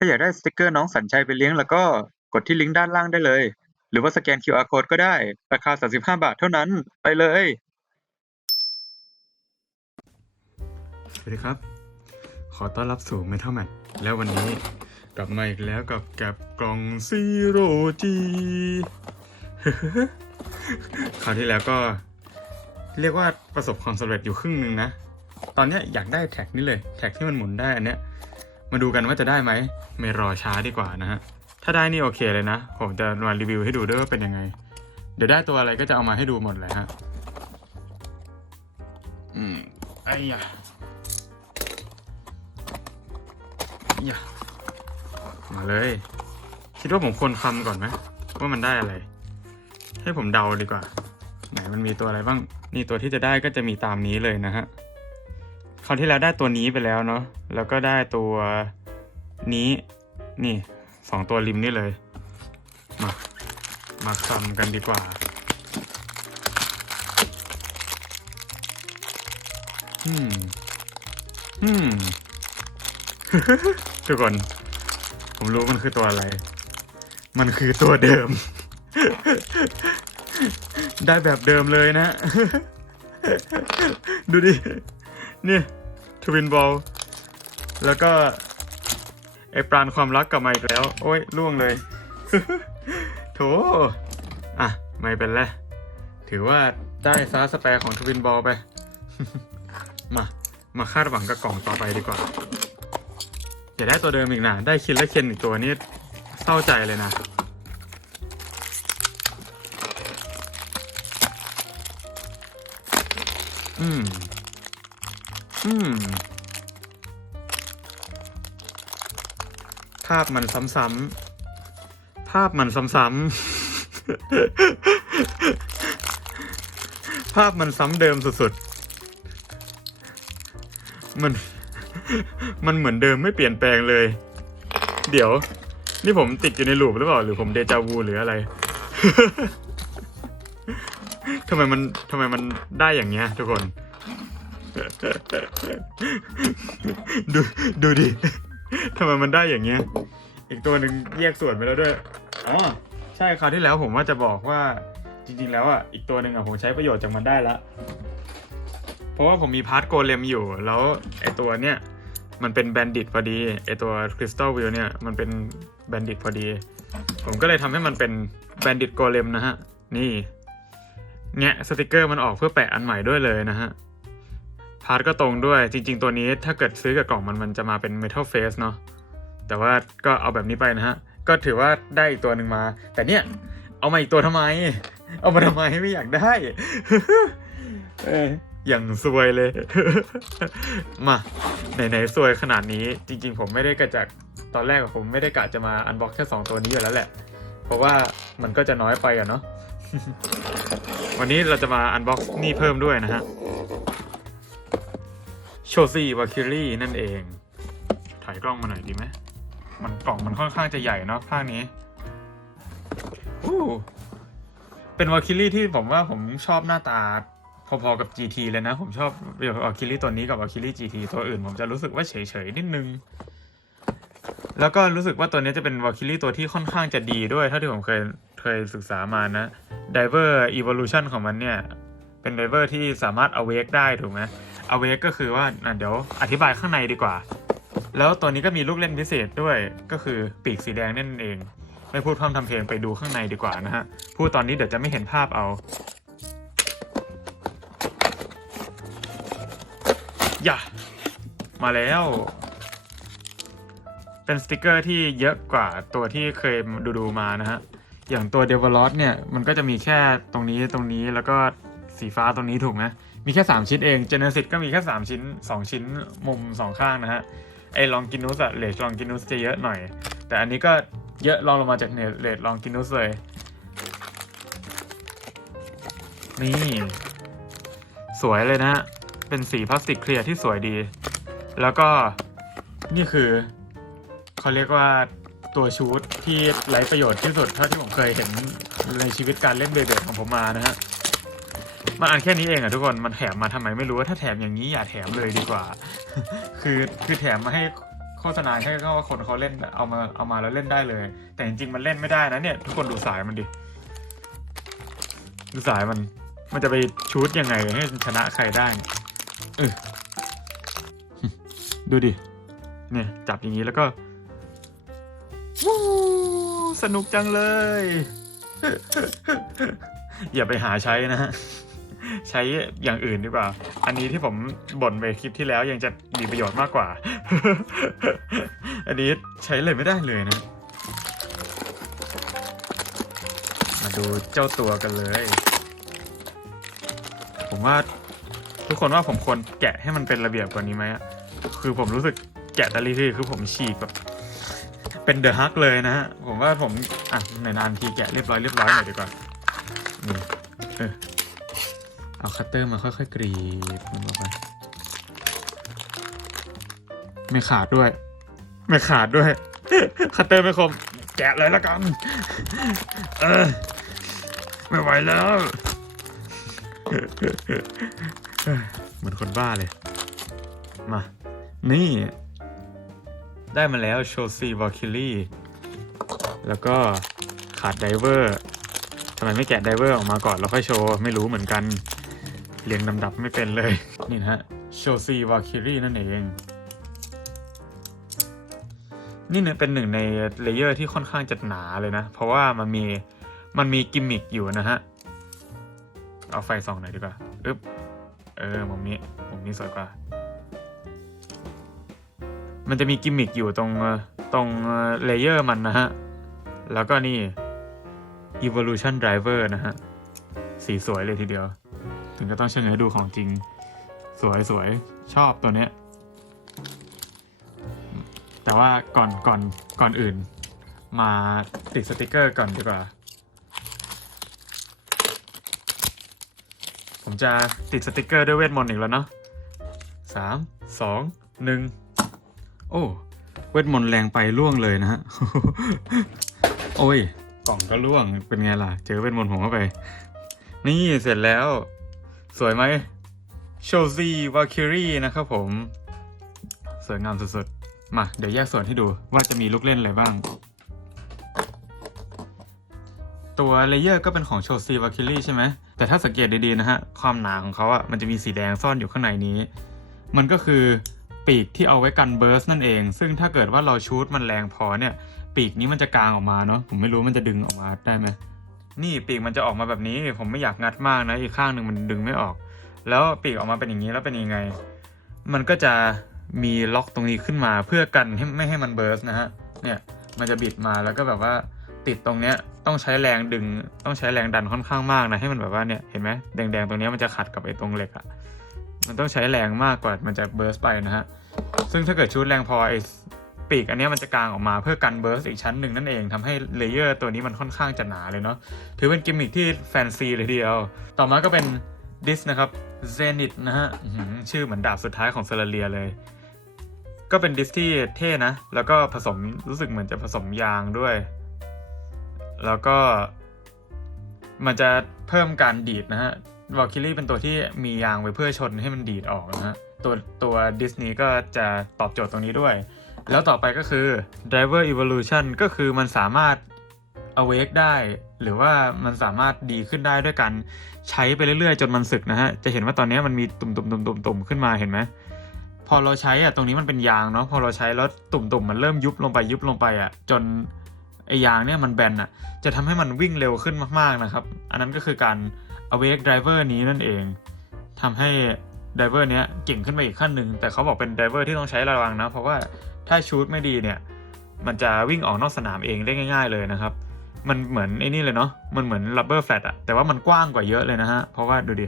ถ้าอยากได้สติกเกอร์น้องสัญชัยไปเลี้ยงแล้วก็กดที่ลิงก์ด้านล่างได้เลย หรือว่าสแกน QR Code ก็ได้ ราคา 35 บาทเท่านั้นไปเลย สวัสดีครับ ขอต้อนรับสู่ Metal Mac แล้ววันนี้กลับมาอีกแล้วกับแกับกล่อง Zero G คราวที่แล้วก็เรียกว่าประสบความสำเร็จอยู่ครึ่งหนึ่งนะ ตอนนี้อยากได้แท็กนี้เลย แท็กที่มันหมุนได้อันเนี้ย มาดูกันว่าจะได้ไหม ไม่รอช้าดีกว่านะฮะ ถ้าได้นี่โอเคเลยนะ ผมจะมารีวิวให้ดูด้วยว่าเป็นยังไง เดี๋ยวได้ตัวอะไรก็จะเอามาให้ดูหมดเลยฮะ อืม ไอ้ยะอย่ามาเลย คิดว่าผมควรคำก่อนไหมว่ามันได้อะไร ให้ผมเดาดีกว่า ไหนมันมีตัวอะไรบ้าง นี่ตัวที่จะได้ก็จะมีตามนี้เลยนะฮะ คราวที่แล้วได้ตัวนี้ไปแล้วเนาะแล้วก็ได้ตัวนี้นี่สองตัวริมนี่เลย มามาคำกันดีกว่า อืม อืม ทุกคน ผมรู้มันคือตัวอะไร มันคือตัวเดิม ได้แบบเดิมเลยนะ ดูดิ เนี่ย วินบอลแล้วก็ไอปราณความรักกลับมาอีกแล้ว โอ้ยล่วงเลย โถอะ ไม่เป็นไรถือว่าได้ซาสแปร์ของทวินบอลไป มา มาคาดหวังกับกล่องต่อไปดีกว่าอย่าได้ตัวเดิมอีกนะ ได้คินและเคนอีกตัวนี้เศร้าใจเลยนะอืม อืม ภาพมันซ้ำๆ ภาพมันซ้ำๆ ภาพมันซ้ำเดิมสุดๆ มัน มันเหมือนเดิมไม่เปลี่ยนแปลงเลย เดี๋ยว นี่ผมติดอยู่ในลูปหรือเปล่า หรือผมเดจาวูหรืออะไร ทำไมมันทำไมมันได้อย่างเงี้ยทุกคน ดูดูดิทำไมมันได้อย่างเงี้ย อีกตัวหนึ่งแยกส่วนไปแล้วด้วย อ๋อ ใช่คราวที่แล้วผมว่าจะบอกว่าจริงๆ แล้วอะ อีกตัวหนึ่งอะผมใช้ประโยชน์จากมันได้ละ เพราะว่าผมมีพาร์ทโกเลมอยู่ แล้วไอตัวเนี้ยมันเป็นแบนดิตพอดีไอตัวคริสตัลวิวเนี่ยมันเป็นแบนดิตพอดี ผมก็เลยทำให้มันเป็นแบนดิตโกเลมนะฮะ นี่แงะสติกเกอร์มันออกเพื่อแปะอันใหม่ด้วยเลยนะฮะาร์ทก็ตรงด้วยจริง ๆ ตัวนี้ถ้าเกิดซื้อกับกล่องมันมันจะมาเป็น Metal Face เนาะแต่ว่าก็เอาแบบนี้ไปนะฮะ ก็ถือว่าได้อีกตัวหนึ่งมา แต่เนี่ย เอามาอีกตัวทำไม เอามาทำไมไม่อยากได้เอออย่างซวยเลย มาไหนๆซวยขนาดนี้ จริง ๆ ผมไม่ได้กระจากตอนแรกผมไม่ได้กะจะมาอันบ็อกแค่สองตัวนี้อยู่แล้วแหละ เพราะว่ามันก็จะน้อยไปอะเนาะวันนี้เราจะมาอันบ็อกนี่เพิ่มด้วยนะฮะ โชซี่วาคิรี่นั่นเอง ถ่ายกล้องมาหน่อยดีไหม มันกล่องมันค่อนข้างจะใหญ่เนาะภาคนี้อู้เป็นวาคิลี่ที่ผมว่าผมชอบหน้าตาพอๆกับ GT เลยนะ ผมชอบวาคิลี่ตัวนี้กับวาคิลี่ GT ตัวอื่น ผมจะรู้สึกว่าเฉยๆนิดนึง แล้วก็รู้สึกว่าตัวนี้จะเป็นวาคิลี่ตัวที่ค่อนข้างจะดีด้วย เท่าที่ผมเคยเคยศึกษามานะ Diver Evolution ของมันเนี่ย เป็น Diver ที่สามารถ Awake ได้ถูกไหม Awake ก็คือว่าเดี๋ยวอธิบายข้างในดีกว่า แล้วตัวนี้ก็มีลูกเล่นพิเศษด้วยก็คือปีกสีแดงนั่นเอง ไม่พูดพร่ำทำเพลงไปดูข้างในดีกว่านะฮะ พูดตอนนี้เดี๋ยวจะไม่เห็นภาพเอา อย่า มาแล้ว เป็นสติกเกอร์ที่เยอะกว่าตัวที่เคยดูดูๆมานะฮะ อย่างตัวเด v e l o p เนี่ย มันก็จะมีแค่ตรงนี้ตรงนี้แล้วก็สีฟ้าตรงนี้ถูกไหม มีแค่ 3 ชิ้นเอง Genesis ก็มีแค่ 3 ชิ้น 2 ชิ้นมุม 2 ข้างนะฮะไอ้ลองกินุสอะเลดลองกินุสจะเยอะหน่อย แต่อันนี้ก็เยอะลองลงมาจากเนเลดลองกินุสเลย นี่ สวยเลยนะฮะเป็นสีพลาสติกเคลียร์ที่สวยดี แล้วก็นี่คือเขาเรียกว่าตัวชูดที่ไร้ประโยชน์ที่สุดเท่าที่ผมเคยเห็นในชีวิตการเล่นเบเบของผมมานะฮะ มันอันแค่นี้เองอะทุกคน มันแถมมาทำไมไม่รู้ว่าถ้าแถมอย่างนี้อย่าแถมเลยดีกว่า คือคือแถมมาให้โฆษณาแค่ก็ว่าคนเขาเล่นเอามาเอามาแล้วเล่นได้เลย แต่จริงๆมันเล่นไม่ได้นะเนี่ย ทุกคนดูสายมันดิ ดูสายมัน มันจะไปชูดยังไงให้ชนะใครได้เนี่ยเออดูดิ เนี่ย จับอย่างนี้แล้วก็วู้สนุกจังเลย อย่าไปหาใช้นะฮะ ใช้อย่างอื่นดีกว่า อันนี้ที่ผมบ่นไปคลิปที่แล้วยังจะมีประโยชน์มากกว่า อันนี้ใช้เลยไม่ได้เลยนะ มาดูเจ้าตัวกันเลย ผมว่าทุกคนว่าผมควรแกะให้มันเป็นระเบียบกว่านี้ไหมอะคือผมรู้สึกแกะต่ละทีคือผมฉีกแบบเป็นเดอะฮักเลยนะฮะ ผมว่าผมอะในนานทีแกะเรียบร้อยเรียบร้อยหน่อยดีกว่านี่เออ เอาคัตเตอร์มาค่อยๆกรีดมันออกไปไม่ขาดด้วย ไม่ขาดด้วย คัตเตอร์ไม่คม แกะเลยละกัน เออ ไม่ไหวแล้ว เหมือนคนบ้าเลย มา นี่ ได้มาแล้วโชซีวอลคิลี่ แล้วก็ขาดไดเวอร์ทำไมไม่แกะไดเวอร์ออกมาก่อนแล้วค่อยโชว์ ไม่รู้เหมือนกัน เรียงลำดับไม่เป็นเลย นี่นะฮะโชซีวาคิรีนั่นเอง นี่เนี่ยเป็นหนึ่งในเลเยอร์ที่ค่อนข้างจะหนาเลยนะ เพราะว่ามันมีมันมีกิมมิคอยู่นะฮะ เอาไฟส่องหน่อยดีกว่าอึ๊บเออมุมนี้มุมนี้สวยกว่า มันจะมีกิมมิคอยู่ตรงตรงเลเยอร์มันนะฮะ แล้วก็นี่ Evolution Driver นะฮะ สีสวยเลยทีเดียว ถึงก็ต้องเชิญให้ดูของจริง สวยสวยชอบตัวเนี้ย แต่ว่าก่อนก่อนก่อนอื่น มาติดสติกเกอร์ก่อนดีกว่า ผมจะติดสติกเกอร์ด้วยเวทมนต์อีกแล้วเนาะสามสองหนึ่งโอ้เวทมนต์แรงไปล่วงเลยนะฮะ โอ้ย กล่องก็ล่วง เป็นไงล่ะ เจอเวทมนต์ผมเข้าไป นี่เสร็จแล้ว สวยไหมโชซีวาคิรีนะครับผม สวยงามสุดๆ มา เดี๋ยวแยกส่วนให้ดูว่าจะมีลูกเล่นอะไรบ้าง ตัวเลเยอร์ก็เป็นของโชซีวาคิลี่ใช่ไหม แต่ถ้าสังเกตดีๆนะฮะ ความหนาของเขาอะ่ะมันจะมีสีแดงซ่อนอยู่ข้างในนี้ มันก็คือปีกที่เอาไว้กันเบิร์สนั่นเอง ซึ่งถ้าเกิดว่าเราชูดมันแรงพอเนี่ย ปีกนี้มันจะกางออกมาเนาะผมไม่รู้มันจะดึงออกมาได้ไหม นี่ปีกมันจะออกมาแบบนี้ ผมไม่อยากงัดมากนะอีกข้างหนึ่งมันดึงไม่ออก แล้วปีกออกมาเป็นอย่างนี้แล้วเป็นยังไง มันก็จะมีล็อกตรงนี้ขึ้นมาเพื่อกันให้ไม่ให้มันเบิร์สนะฮะเนี่ยมันจะบิดมาแล้วก็แบบว่าติดตรงเนี้ยต้องใช้แรงดึงต้องใช้แรงดันค่อนข้างมากนะให้มันแบบว่าเนี่ยเห็นไหมแดงๆตรงเนี้ยมันจะขัดกับไอ้ตรงเหล็กอะมันต้องใช้แรงมากกว่ามันจะเบิร์สไปนะฮะซึ่งถ้าเกิดชูดแรงพอไอ้ ปีกอันนี้มันจะกางออกมาเพื่อกันเบิร์สอีกชั้นหนึ่งนั่นเองทำให้เลเยอร์ตัวนี้มันค่อนข้างจะหนาเลยเนาะถือเป็นกิมมิคที่แฟนซีเลยเดียว ต่อมาก็เป็นดิสนะครับ Zenith นะฮะชื่อเหมือนดาบสุดท้ายของเซเลเรียเลย ก็เป็นดิสที่เท่นะ แล้วก็ผสมรู้สึกเหมือนจะผสมยางด้วย แล้วก็ มันจะเพิ่มการดีดนะฮะวอลคิลี่เป็นตัวที่มียางไว้เพื่อชนให้มันดีดออกนะฮะตัวตัวดิสนี้ก็จะตอบโจทย์ตรงนี้ด้วย แล้วต่อไปก็คือ Driver Evolution ก็คือมันสามารถ awake ได้ หรือว่ามันสามารถดีขึ้นได้ด้วยการใช้ไปเรื่อยๆ จนมันสึกนะฮะ จะเห็นว่าตอนนี้มันมีตุ่มๆๆๆขึ้นมาเห็นไหมพอเราใช้อะตรงนี้มันเป็นยางเนาะพอเราใช้แล้วตุ่มๆมันเริ่มยุบลงไปยุบลงไปอะจนไอยางเนี่ยมันแบนอะจะทำให้มันวิ่งเร็วขึ้นมากๆนะครับ อันนั้นก็คือการ awake driver นี้นั่นเองทำให้ driver เนี้ยเก่งขึ้นไปอีกขั้นหนึ่งแต่เขาบอกเป็น driver ที่ต้องใช้ระวังนะเพราะว่า ถ้าชูดไม่ดีเนี่ย มันจะวิ่งออกนอกสนามเองได้ง่าย ๆเลยนะครับ มันเหมือนไอ้นี่เลยเนาะ มันเหมือน rubber flat อะแต่ว่ามันกว้างกว่าเยอะเลยนะฮะ เพราะว่าดูดิ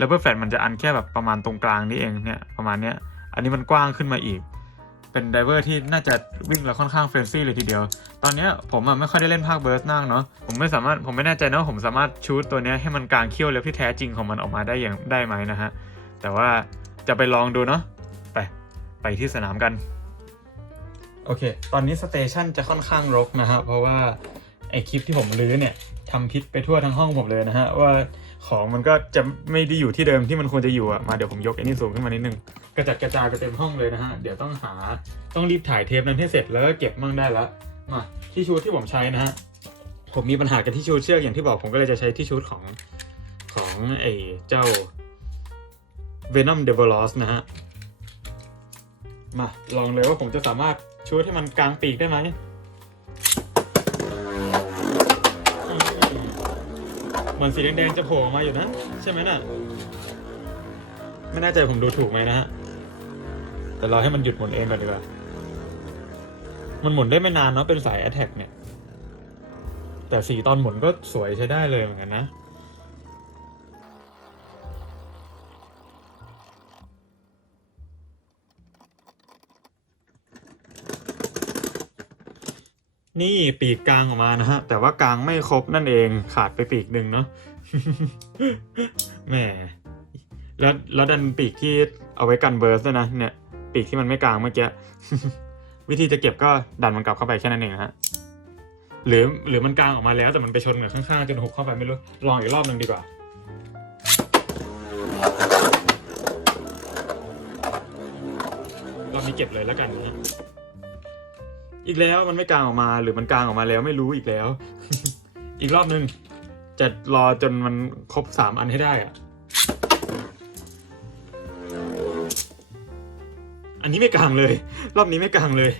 rubber flat มันจะอันแค่แบบประมาณตรงกลางนี่เองเนี่ยประมาณเนี้ย อันนี้มันกว้างขึ้นมาอีก เป็นไดเวอร์ที่น่าจะวิ่งแล้วค่อนข้างเฟรนซี่เลยทีเดียว ตอนเนี้ยผมอะไม่ค่อยได้เล่นภาคเบิร์สนั่งเนาะ ผมไม่สามารถผมไม่แน่ใจนะว่าผมสามารถชูตตัวเนี้ยให้มันกลางเขี้ยวเล็บที่แท้จริงของมันออกมาได้อย่างได้ไหมนะฮะ แต่ว่าจะไปลองดูเนาะไปไปที่สนามกัน โอเค ตอนนี้สเตชันจะค่อนข้างรกนะฮะ เพราะว่าไอคลิปที่ผมลื้อเนี่ยทำพิษไปทั่วทั้งห้องผมเลยนะฮะ ว่าของมันก็จะไม่ได้อยู่ที่เดิมที่มันควรจะอยู่อะมาเดี๋ยวผมยกไอ้นี่สูงขึ้นมานิดนึง กระจัดกระจายไปเต็มห้องเลยนะฮะ เดี๋ยวต้องหาต้องรีบถ่ายเทปนั้นให้เสร็จแล้วก็เก็บมั่งได้ล้วมาที่ชูที่ผมใช้นะฮะผมมีปัญหากับที่ชูเชือกอย่างที่บอกผมก็เลยจะใช้ที่ชูของของไอ้เจ้า Venom d e v o l o s นะฮะมาลองเลยว่าผมจะสามารถ ชูให้มันกลางปีกได้ไหมเหมันสีแดงๆจะโผล่ออกมาอยู่นะใช่ไหมน่ะ ไม่แน่ใจผมดูถูกไหมนะฮะ แต่เราให้มันหยุดหมุนเองก่อนดีกว่า มันหมุนได้ไม่นานเนาะเป็นสาย Attack เนี่ย แต่สีตอนหมุนก็สวยใช้ได้เลยเหมือนกันนะ นี่ปีกกลางออกมานะฮะ แต่ว่ากลางไม่ครบนั่นเองขาดไปปีกหนึ่งเนาะแหมแล้วแล้วดันปีกที่เอาไว้กันเบิร์สด้วยนะเนี่ย ปีกที่มันไม่กลางเมื่อกี้วิธีจะเก็บก็ดันมันกลับเข้าไปแค่นั้นเองฮะหรือหรือมันกลางออกมาแล้วแต่มันไปชนกับข้างๆจนหุบเข้าไปไม่รู้ลองอีกรอบหนึ่งดีกว่ารอบนี้เก็บเลยแล้วกันนะ อีกแล้วมันไม่กลางออกมาหรือมันกลางออกมาแล้วไม่รู้อีกแล้ว อีกรอบหนึ่งจะรอจนมันครบสามอันให้ได้อะอันนี้ไม่กลางเลย รอบนี้ไม่กลางเลย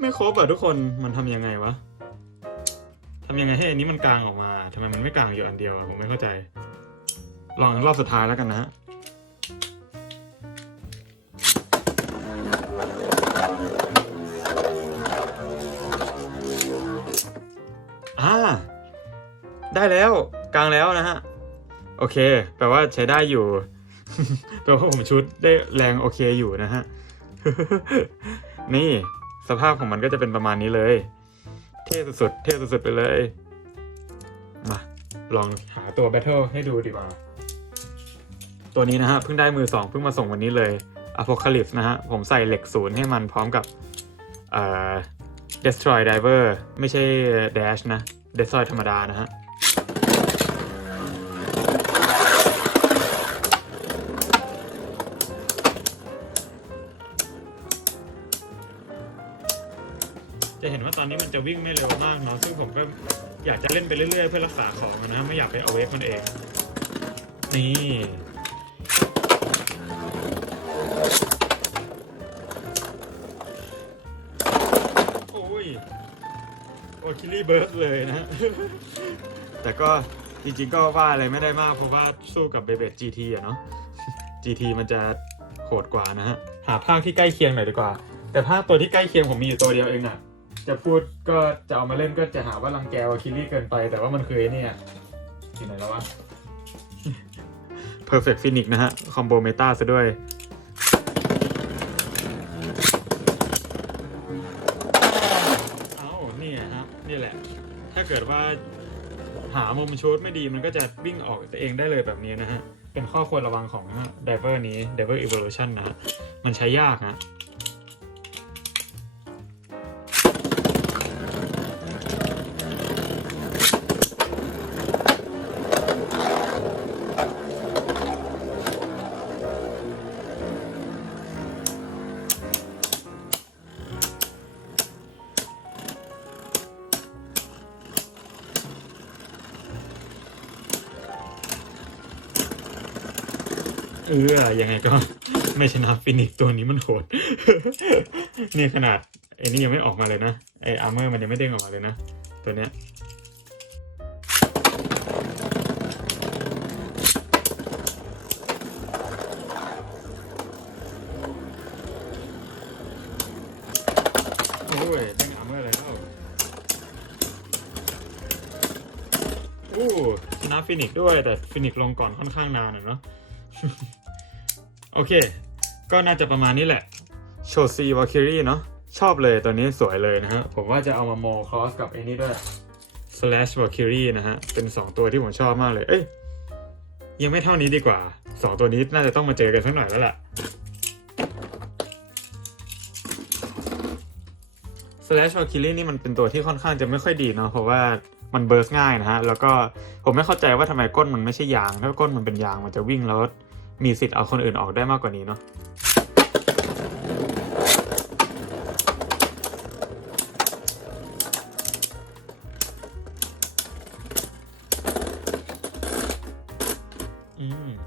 ไม่ครบอะทุกคนมันทำยังไงวะทำยังไงให้อันนี้มันกลางออกมาทำไมมันไม่กลางอยู่อันเดียวผมไม่เข้าใจ ลองรอบสุดท้ายแล้วกันนะ ได้แล้วกลางแล้วนะฮะ โอเค แปลว่าใช้ได้อยู่ แปลว่าผมชุดได้แรงโอเคอยู่นะฮะ นี่สภาพของมันก็จะเป็นประมาณนี้เลย เท่สุดๆ เท่สุดๆ ไปเลย มา ลองหาตัวแบทเทิลให้ดูดีกว่า ตัวนี้นะฮะ เพิ่งได้มือสองเพิ่งมาส่งวันนี้เลย Apocalypse นะฮะ ผมใส่เหล็กศูนย์ให้มันพร้อมกับเอ่อ Destroy Diver ไม่ใช่ Dash นะ Destroy ธรรมดานะฮะ อนนี้มันจะวิ่งไม่เร็วมากเนาะซึ่งผมก็อยากจะเล่นไปเรื่อยๆ เพื่อรักษาของนะไม่อยากไปเอาเวฟมันเอง นี่โอ้ยโอคิลี่เบิร์ดเลยนะ แต่ก็จริงๆก็ว่าอะไรไม่ได้มากเพราะว่าสู้กับเบเบ GT อะเนาะ GT มันจะโหดกว่านะฮะ หาภาคที่ใกล้เคียงหน่อยดีกว่า แต่ภาคตัวที่ใกล้เคียงผมมีอยู่ตัวเดียวเองอะ จะพูดก็จะเอามาเล่นก็จะหาว่ารังแกวาคิลี่เกินไป แต่ว่ามันคือไอ้เนี่ยอยู่ไหนแล้ววะ Perfect Phoenix นะฮะ คอมโบเมตาซะด้วย เอานี่ครับ นี่แหละ ถ้าเกิดว่าหามุมชูดไม่ดีมันก็จะวิ่งออกเองได้เลยแบบนี้นะฮะ เป็นข้อควรระวังของ Diver นี้ Diver Evolution นะ มันใช้ยากนะ เออยังไงก็ไม่ชนะฟินิกตัวนี้มันโหด นี่ขนาดไอ้นี่ยังไม่ออกมาเลยนะไออาร์เมอร์มันยังไม่เด้งออกมาเลยนะ ตัวเนี้ยโอ้ยเด้งอาร์เมอร์แล้วอู้ชนะฟินิกด้วยแต่ฟินิกลงก่อนค่อนข้างนานหน่อะเนาะ โอเค ก็น่าจะประมาณนี้แหละ โชซีวาคิรีเนาะ ชอบเลยตัวนี้สวยเลยนะฮะ ผมว่าจะเอามาโมคอสกับไอ้นี่ด้วย Slash Valkyrie นะฮะ เป็น 2 ตัวที่ผมชอบมากเลย เอ้ย ยังไม่เท่านี้ดีกว่า 2 ตัวนี้น่าจะต้องมาเจอกันสักหน่อยแล้วล่ะ slash v a l k y r i e นี่มันเป็นตัวที่ค่อนข้างจะไม่ค่อยดีเนาะ เพราะว่ามันเบิร์สง่ายนะฮะ แล้วก็ผมไม่เข้าใจว่าทำไมก้นมันไม่ใช่ยาง ถ้าก้นมันเป็นยางมันจะวิ่งแล้ว มีสิทธิ์เอาคนอื่นออกได้มากกว่านี้เนาะ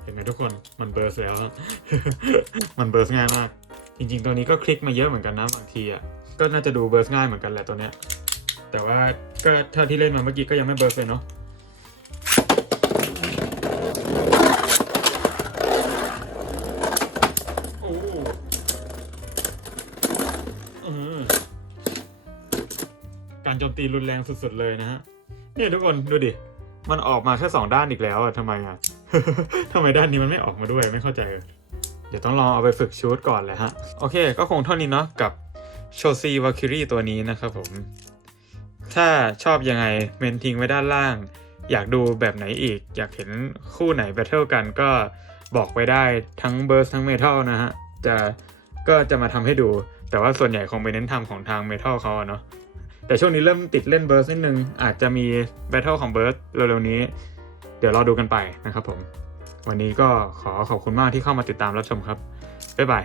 เห็นไหมทุกคนมันเบิร์สแล้ว มันเบิร์สง่ายมาก จริง ๆ ตัวนี้ก็คลิกมาเยอะเหมือนกันนะบางทีอะก็น่าจะดูเบิร์สง่ายเหมือนกันแหละตัวเนี้ยแต่ว่าก็เท่าที่เล่นมาเมื่อกี้ก็ยังไม่เบิร์สเลยเนาะ ตีรุนแรงสุดๆเลยนะฮะเนี่ยทุกคนดูดิ มันออกมาแค่สองด้านอีกแล้วอะทำไมอะทำไมด้านนี้มันไม่ออกมาด้วยไม่เข้าใจเลยเดี๋ยวต้องลองเอาไปฝึกชูดก่อนแหละฮะ โอเค ก็คงเท่านี้เนาะกับโชซีวาคิรีตัวนี้นะครับผม ถ้าชอบยังไงเมนทิ้งไว้ด้านล่าง อยากดูแบบไหนอีก อยากเห็นคู่ไหนแบทเทิลกันก็บอกไว้ได้ทั้งเบิร์สทั้งเมทัลนะฮะ จะก็จะมาทำให้ดู แต่ว่าส่วนใหญ่คงไปเน้นทำของทางเมทัลเขาเนาะ แต่ช่วงนี้เริ่มติดเล่นเบิร์สนิดนึง อาจจะมีแบทเทิลของเบิร์สเร็วๆนี้ เดี๋ยวรอดูกันไปนะครับผม วันนี้ก็ขอขอบคุณมากที่เข้ามาติดตามรับชมครับ บ๊ายบาย